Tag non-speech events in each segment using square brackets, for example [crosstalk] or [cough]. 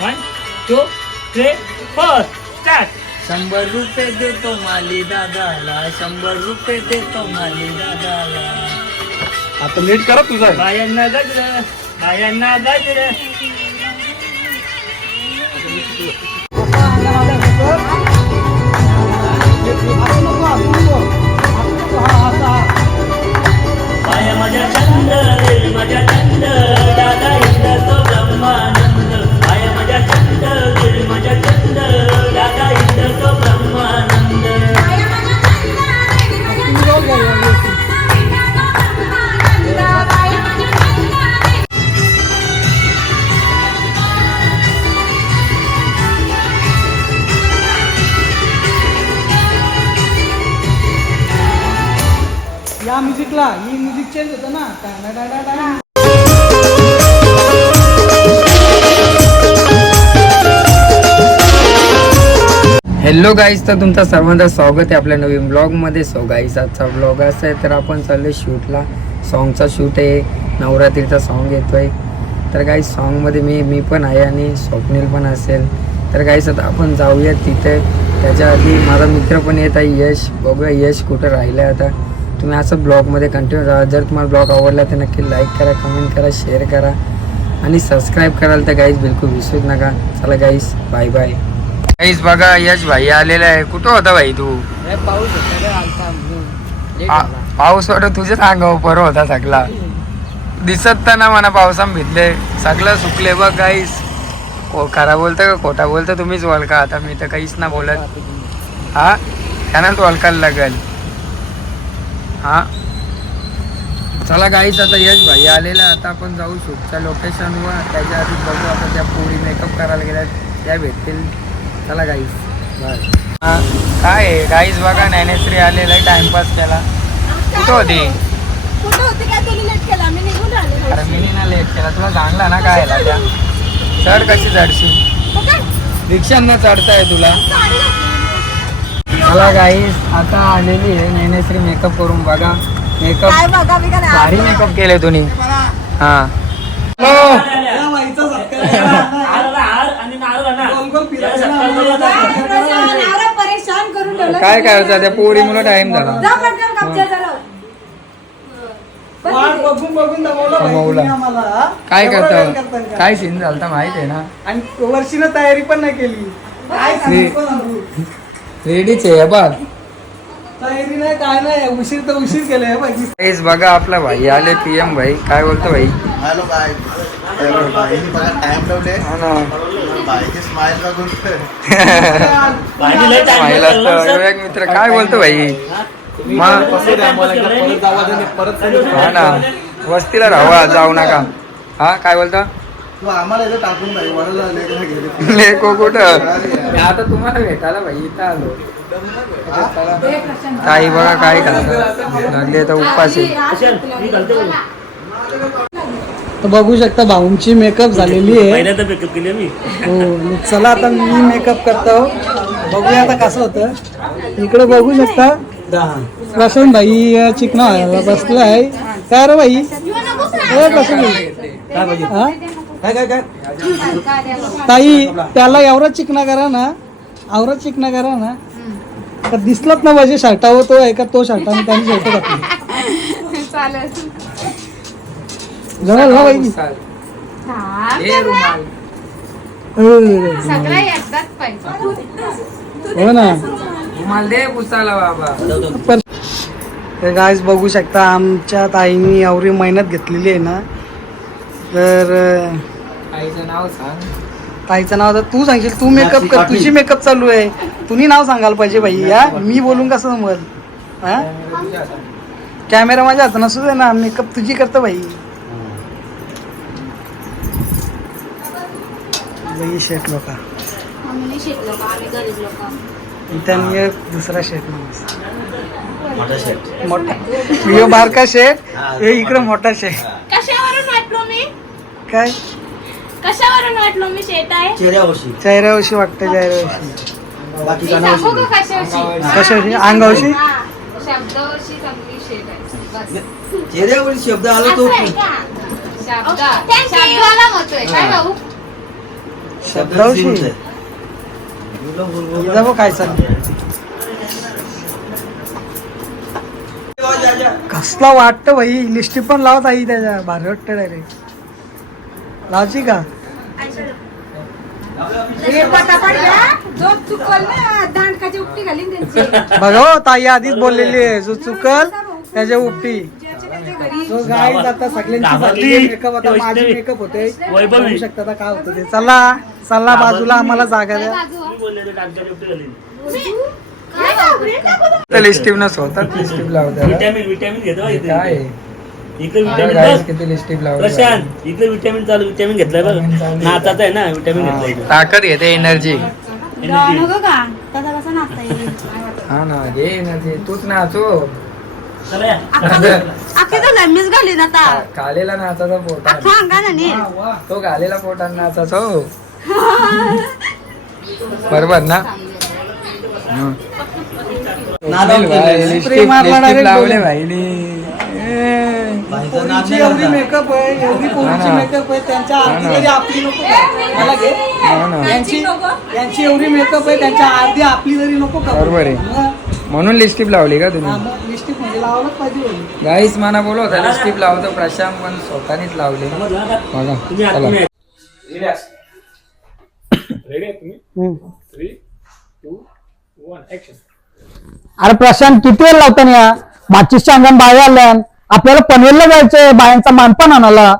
One two three four start शंभर रुपये देतो माली दादाला शंभर रुपये देतो माली दादाला. आता नीट करा तुझं. बायांना गजर बायांना गजर. माया माझ्या चंद रे माझ्या छंद दादा इंद्र तो ब्रह्मानंद. माया माझ्या छंद हॅलो गाईज तर तुमचं सर्वांचं स्वागत आहे आपल्या नवीन ब्लॉगमध्ये सो गाईज आजचा ब्लॉग असा आहे तर आपण चाललो शूटला. सॉन्गचा शूट आहे नवरात्रीचा सॉन्ग आहे तर काही सॉन्गमध्ये मी मी पण आहे आणि स्वप्नील पण असेल. तर गाईज आता आपण जाऊया तिथे. त्याच्या आधी माझा मित्र पण येत आहे यश. बघूया यश कुठं राहिलं आहे आता. तुम्ही असं ब्लॉगमध्ये कंटिन्यू राहा. जर तुम्हाला ब्लॉग आवडला तर नक्की लाईक करा कमेंट करा शेअर करा. आणि सबस्क्राईब कराल तर गाईज बिलकुल विसरूच नका. चला गाईज बाय बाय गाईज बघा यश भाई आलेला आहे. कुठं होता भाई तू? पाऊस वाटत तुझ्याच अंगावर बरं होता सगळा. दिसत तर ना मला पावसाम भिजले. सगळं सुकले बघ गाईस हो खरा बोलतं का खोटा बोलतं तुम्हीच ओळखा आता मी तर काहीच ना बोलत. हा? त्यानंच ओळखायला लागेल. हा? चला गाईच आता यश भाई आलेला. आता आपण जाऊ शूटच्या लोकेशनवर त्याच्या आधी बघू आता त्या पोरी मेकअप करायला गेल्या त्या भेटतील. चला गाईस बाय हा, काय आहे? गाईस बघा ज्ञानेश्री आलेला आहे टाइमपास केला. कुठं होती? कुठं होती काय तुला लेट केला? मी निघून राहिले अरे मी ना लेट केला. तुला सांगला ना काय आहे त्या चढ कशी चढशील? रिक्षांना चढताय तुला. मला गाईस आता आलेली आहे ज्ञानेश्री मेकअप करून. बघा मेकअप भारी मेकअप केले तुम्ही. हा परेशान करून ठेवलं. काय काय होतं त्या पोरी मुलं टाइम झाला. जा पटकन. बघून बघून दमवलं आम्हाला? काय करता? काय सीन झालता माहीत आहे ना? आणि वर्षीनं तयारी पण नाही केली. काय? रेडीच आहे बघ. तयारी नाही काय नाही. उशीर तर उशीर केलाय बाकी गाईस बघा आपला भाई. आले पीएम भाई. काय बोलतो भाई? हॅलो बघा टाइम ठेवले असतं. एक मित्र. काय बोलतो भाई? हा? ना. वस्तीला राहा जाऊ नका. हा काय बोलता? तू आम्हाला इथं टाकून बाई वडाला लेकरं गेले? लेको कुठं? आता तुम्हाला भेटायला भाई इथं आलो. ताई बघा काय लागले तर उपाशी. तर बघू शकता भाऊंची मेकअप झालेली आहे. पहिल्यांदा मेकअप केली मी हो मग चला आता मी मेकअप करतो. बघूया आता कसं होतं. इकडे बघू शकता. प्रशांत भाई चिकना व्हायला बसला आहे. काय रे भाई ए, प्रशांत. भाई? हा? काय काय काय? ताई त्याला एवढा चिकना करा ना. एवढा चिकना करा ना. तर दिसलाच ना माझे शर्टावर तो आहे का? तो शर्टाने त्यांनी शर्ट घातली. जवळ हा बाई हे रुमाल. सगळं एकदाच पाहिजे. हो. ना. रुमाल दे पुसायला बाबा. पण तर गायस बघू शकता आमच्या ताईने एवढी मेहनत घेतलेली आहे ना. तर अं, आईचं नाव सांग. ताईचं नाव आता तू सांगशील तू मेकअप कर तुझी मेकअप चालू आहे. तुम्ही नाव सांगायला पाहिजे भाई या. मी बोलून कसं समज हा? कॅमेरा माझ्या हातात नसू दे ना मेकअप तुझी करतो भाई बाई शेट लोक आम्ही शेत लोक आम्ही गरीब लोक त्यांनी एक दुसरा शेट मोठा बारका शेट हे इकडे मोठा शेट कशावरून वाटलो मी? काय? कशावरून वाटलो मी शेत आहे चेहऱ्यावरशी चेहऱ्यावरशी वाटतं चेहऱ्यावरशी बाकी मी सांगू का कशावरशी कशावरशी अंगावरशी हा, शब्दावरशी चांगली शेत आहे. बस. चेहऱ्यावरची शब्द आला तो असं आहे का? शब्द. शब्दाला आहे. काय भाऊ? शब्दावशी काय सांग. कसला वाटतं भाई लिस्टी पण लावत आई त्याच्या भारी वाटतं डायरेक्ट लावची का? बघा हो, ताई आधीच बोललेली आहे. जो चुकल त्याच्या उपटी. जो गाई जाता सगळ्यांची मेकअप आता माझी मेकअप होते. शकता काय होतं ते. चला. चला बाजूला आम्हाला जागा द्या. लावतात विटॅमिन विटॅमिन घेतो हा इथे. काय? आहे? इकडे बघा विटॅमिन guys, बघ. किती लिस्टिप लावली प्रशांत इकडे विटॅमिन चालू विटॅमिन घेतलाय बघ. नाचाचा आहे ना विटॅमिन घेतलाय इथे. ताकद घेते एनर्जी Energy. नको का? त्याचा कसा नाचता येईल? हा ना घे एनर्जी तूच नाचो. चला या. अख्खी तर लंबीच घाली ना आता. का- कालेला नाचाचा पोटा अख्खा तो घालेला पोटा नाचाचा हो बरोबर ना लावले. भाईनी एवढी मेकअप आहे एवढी पोरीची. मेकअप आहे त्यांच्या आरती ना. जरी आपली नको का? मला घे ना. यांची यांची एवढी मेकअप आहे त्यांच्या आरती आपली जरी नको का बरोबर आहे. म्हणून लिस्टिप लावली का हा, तुम्ही म्हणजे पाहिजे. गाईस मला बोलव होता लिस्टिप लावतो प्रशांत पण स्वतःनीच लावले? बघा चला. रेडी आहे तुम्ही. थ्री टू वन ऍक्शन अरे प्रशांत किती वेळ लावता ना या. माचीसच्या अंगण बाया आल्या. आपल्याला पनवेलला जायचंय. बायांचा मानपान आणायला.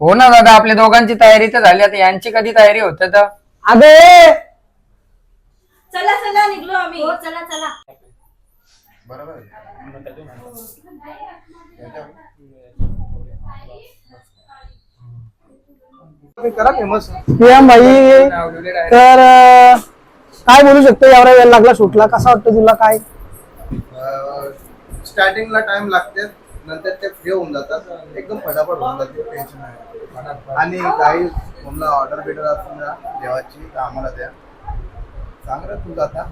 हो ना दादा आपल्या दोघांची तयारी तर झाली. आता यांची कधी तयारी होते तर? अगे चला चला निघलो आम्ही. हो चला चला. बरोबर आहे. तर काय बोलू शकतो? एवढा वेळ लागला शूटला कसा वाटतं तुला? काय? स्टार्टिंगला टाइम लागते. नंतर ते फ्री होऊन जातात. एकदम फटाफट होऊन जाते. टेन्शन नाही. आणि काही तुम्हाला ऑर्डर बिर्डर असेल ना देवाची आम्हाला द्या. सांग रे तुझं आता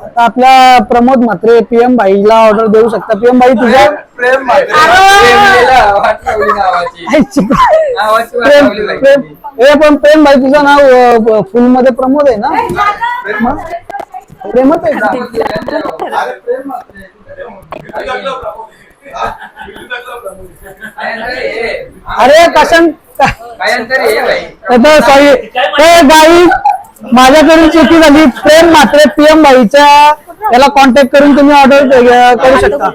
आता आपल्या प्रमोद म्हात्रे पीएम भाईला ऑर्डर देऊ शकता. पीएम भाई तुझ्या प्रेम प्रेमलेला वाट लावली नावाची. नावाची वाट प्रेम लावली प्रेम बाई. हे पण प्रेम भाई तुझं नाव फुलमध्ये प्रमोद आहे ना? प्रेमच आहे. का अरे प्रेम काहीतरी आहे. अरे कशान काहीतरी आहे बाई. सॉरी हे गाई माझ्याकडून चुकी झाली. प्रेम मात्र पीएम भाईच्या याला कॉन्टॅक्ट करून तुम्ही ऑर्डर करू शकता.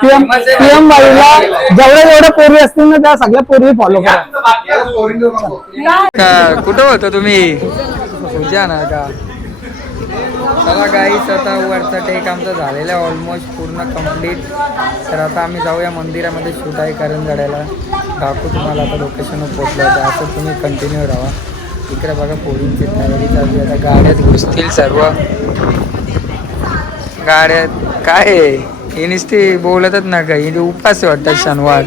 पीएम पीएम भाईला जेवढ्या जेवढ्या पोरी असतील ना त्या सगळ्या पोरी फॉलो करा. कुठं होतं तुम्ही? पूजा ना का? चला गाईच आता वरचा टेक आमचा झालेला आहे ऑलमोस्ट पूर्ण कंप्लीट तर आता आम्ही जाऊया मंदिरामध्ये शूट आहे करंजड्याला दाखवू तुम्हाला आता लोकेशनवर पोहोचलो होतं असं तुम्ही कंटिन्यू राहा. इकडे बघा तयारी चालली. आता गाड्यात घुसतील सर्व. गाड्यात काय? हे नुसती बोलतच ना का? हे उपास वाटतात शनिवार.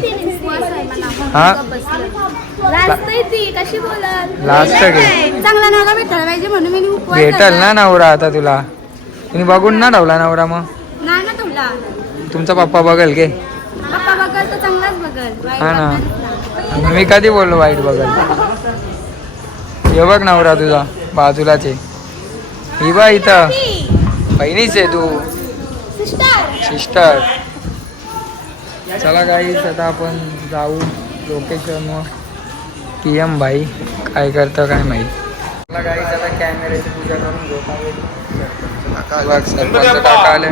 हा? उपवास भेटल. ना नवरा आता तुला? तुम्ही बघून ना ठेवला नवरा मग? तुमचा पप्पा बघल वाईट हा ना. मी कधी बोललो वाईट बघल हे बघ नवरा तुझा बाजूलाच आहे. ही बा इथं. बहिणीच आहे तू. सिस्टर चला गाईस आता आपण जाऊ लोकेशनवर पी एम भाई काय करतं काय माहीत. आता कॅमेऱ्याची पूजा करून बघ सरपंच काका आले.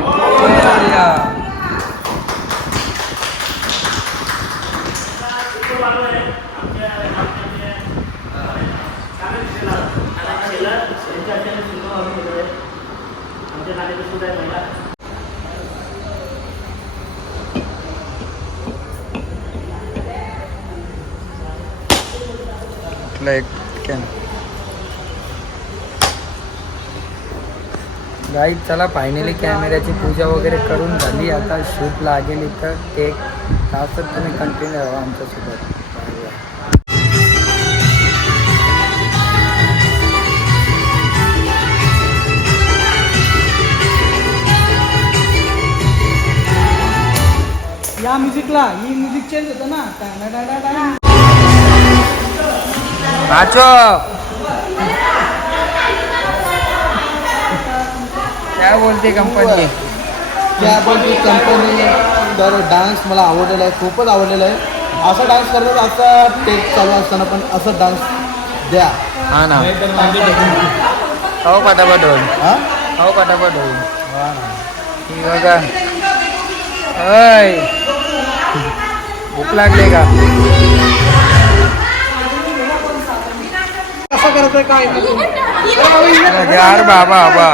आपला एक कॅन गाईड चला फायनली कॅमेऱ्याची पूजा वगैरे करून झाली. आता शूट लागेल इथं. एक तासच तुम्ही कंटिन्यू राहा आमच्यासोबत. या म्युझिकला. ही म्युझिक चेंज होतं ना. नाचो. काय बोलते कंपनी त्या बोलती कंपनी तर डान्स मला आवडलेला आहे. खूपच आवडलेला आहे. असा डान्स करतात आता टेक चालू असताना पण असं डान्स द्या. हा ना. हो पटापट होईल. हा? हो पटापट होईल. ही बघा. अय भूक लागली का? कसं करतोय काय? यार बाबा बाबा.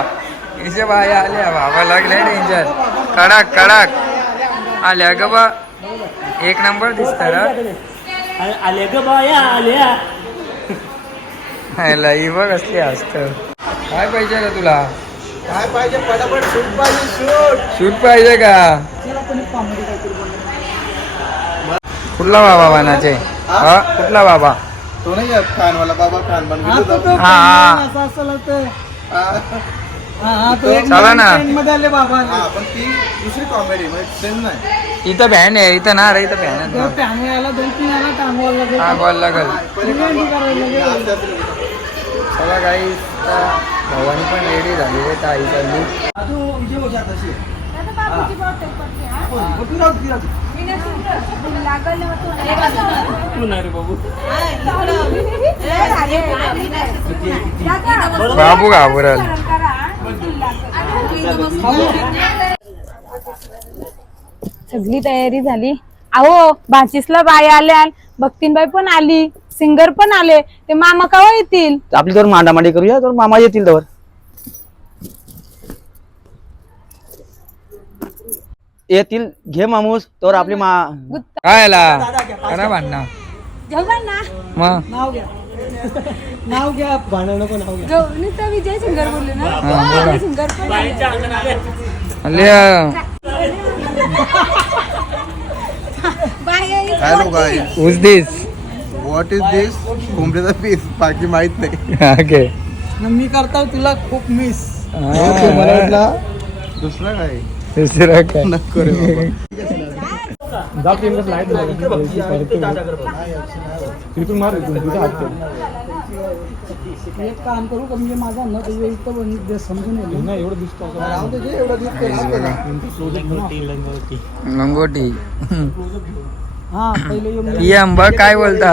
इसे बाय आल्या बाबा. लागले डेंजर कडक कडक. आल्या ग बा. एक नंबर दिसत आ- आल्या ग बाया आल्या ही बघ असली असत. काय पाहिजे का तुला? काय पाहिजे? पटापट शूट पाहिजे शूट. शूट पाहिजे का? कुठला बाबा बनाचे हा? कुठला बाबा? तो नाही आहे फॅनवाला बाबा फॅन बन हा, तो तो हा, हा. असं असं लागतंय. हा. हा, हा, तो एक चला ना. trend मध्ये आले बाबा. पण ती दुसरी कॉमेडी म्हणजे सेम नाही. इथं बॅन आहे इथं ना रे इथं बॅन आहे याला दोन तीन टांगवायला लागेल. हा बॉल पहिले. चला काही भवानी पण रेडी झाली आहे ताई चालली तू नाही रे बाबू बाबू घाबरल सगळी तयारी झाली अहो भाचीसला बाई आल्या भक्तीनबाई पण आली सिंगर पण आले ते मामा केव्हा येतील? आपली तर मांडामांडी करूया तर मामा येतील तर. येतील घे मामूस तर आपली मा काय आला? करा भांडणं. जेव्हा ना. मग नाव घ्या. नाव घ्या भांडण नको नाव घ्या. विजय सिंगर बोलले ना. हा. सिंगर पण आले. उस दिस. व्हॉट इज दिस कोंबडीचा पीस बाकी माहीत नाही. ओके मी करता तुला खूप मिस ओके, मला वाटलं दुसरा काय? दुसरं काय? नको रे बाबा. तिथून मार इथून तिथं हात ठेव. एक काम करू म्हणजे माझा न तुझ्या इथं पण जे समजून येईल. नाही एवढं दिसतो असं. राहू दे जे एवढं दिसतं, राहू दे. ना. लंगोटी हा पहिले ये अंबा काय बोलता?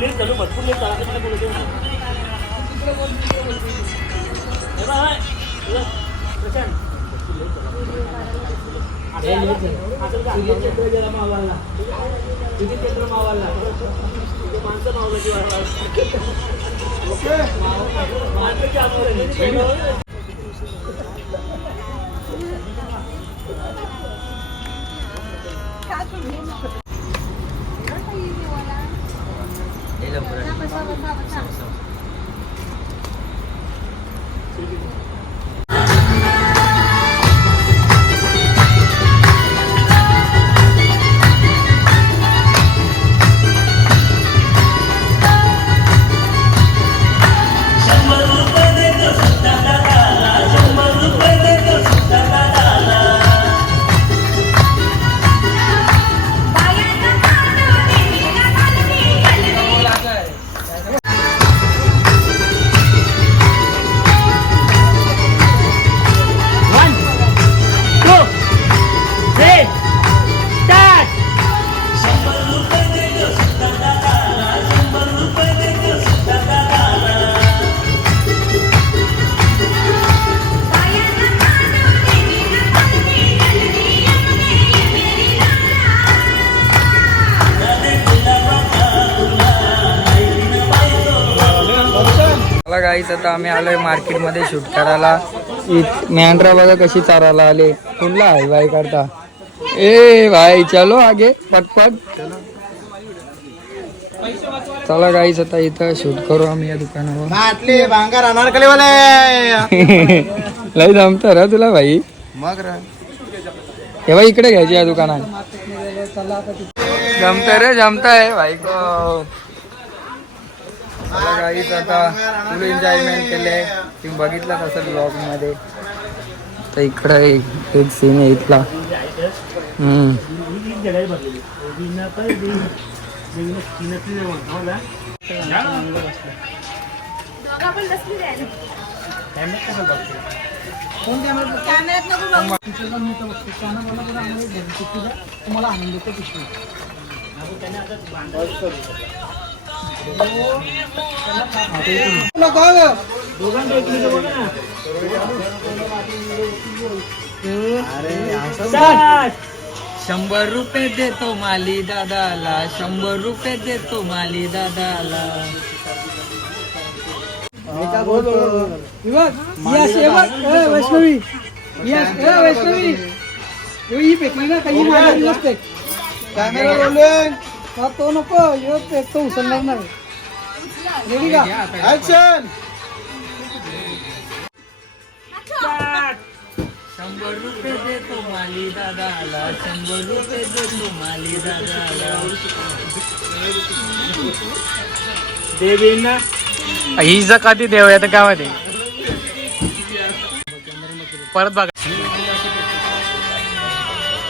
लेट झालो भरपूर लेट झाला मला बोलतो. प्रशांत. मावाला. सूर्यचंद्र मावाला. इथे माणसं. माणसं की गाईच आता आम्ही आलोय मार्केटमध्ये शूट करायला. मॅन्ड्रा बघा कशी चारायला आले. कुठला आहे बाई करता. ए भाई चलो आगे पटपट. चला गाईच आता इथं शूट करू आम्ही या दुकानावर. [laughs] लय जमतं रा तुला भाई. मग रे. हे बाई इकडे घ्यायची या दुकानात. जमत रे जमताय भाई को चला गाईच आता फुल एन्जॉयमेंट केले तुम्ही बघितलं असं ब्लॉगमध्ये तर इकडं एक एक सीन आहे इथला. शंभर रुपये देतो माली दादाला शंभर रुपये देतो माली दादाला. वैष्णवी वैष्णवी यो, ही फेकली ना काही नसते कॅमेरा तो नको यो तो उचलणार नाही. रेडी का ऍक्शन शंभर रुपये देतो माली दादाला शंभर रुपये देतो माली दादाला. देवींना. ही जकाती देव आहे तर काय माहिती परत बघा.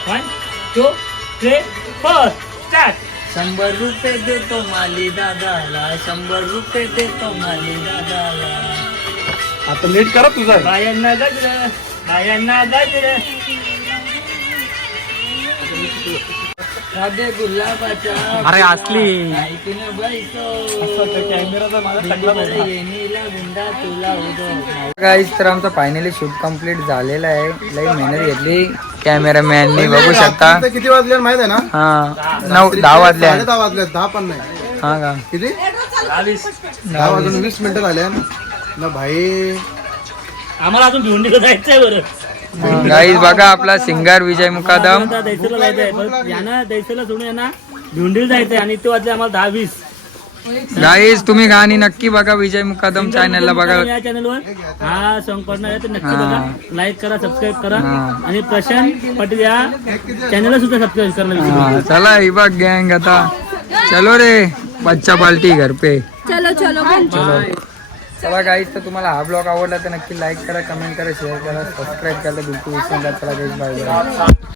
One two three four start शंभर रुपये देतो माली दादाला शंभर रुपये देतो माली दादाला. आता नीट करा तुझं. बायांना गजर बायांना गजर. राधे गुलाबाच्या अरे असली. ऐकून कॅमेराचा माझा गाईज तर आमचा फायनली शूट कंप्लीट झालेला आहे. लई मेहनत घेतली कॅमेरामॅननी बघू शकता. किती वाजले माहीत आहे ना? हा नऊ दहा वाजले. साडे दहा वाजले दहा पण नाही. हा का? किती? दहा वाजून वीस मिनिटं झाले. ना भाई. आम्हाला अजून भिवंडीला जायचंय बरं. गाईज बघा आपला सिंगर विजय मुकादम. आता दैसरला जायचंय. यांना सोडून यांना भिवंडीला जायचंय आणि ते वाजले आम्हाला दहा वीस. गाईज तुम्ही गाणी नक्की बघा विजय मुकादम चॅनलला बघा. या चॅनलवर हा सॉंग पडणार आहे तर नक्की. बघा. लाईक करा सबस्क्राईब करा. आणि प्रशांत पाटील या चॅनलला सुद्धा सबस्क्राईब हा, चला ही बघ गँग आता. चलो रे बच्चा पार्टी घर पे. चलो चलो चलो. चला गाईज तर तुम्हाला हा ब्लॉग आवडला तर नक्की लाईक करा कमेंट करा शेअर करा सबस्क्राईब करायला बिलकुल विसरू नका चला गाईज बाय बाय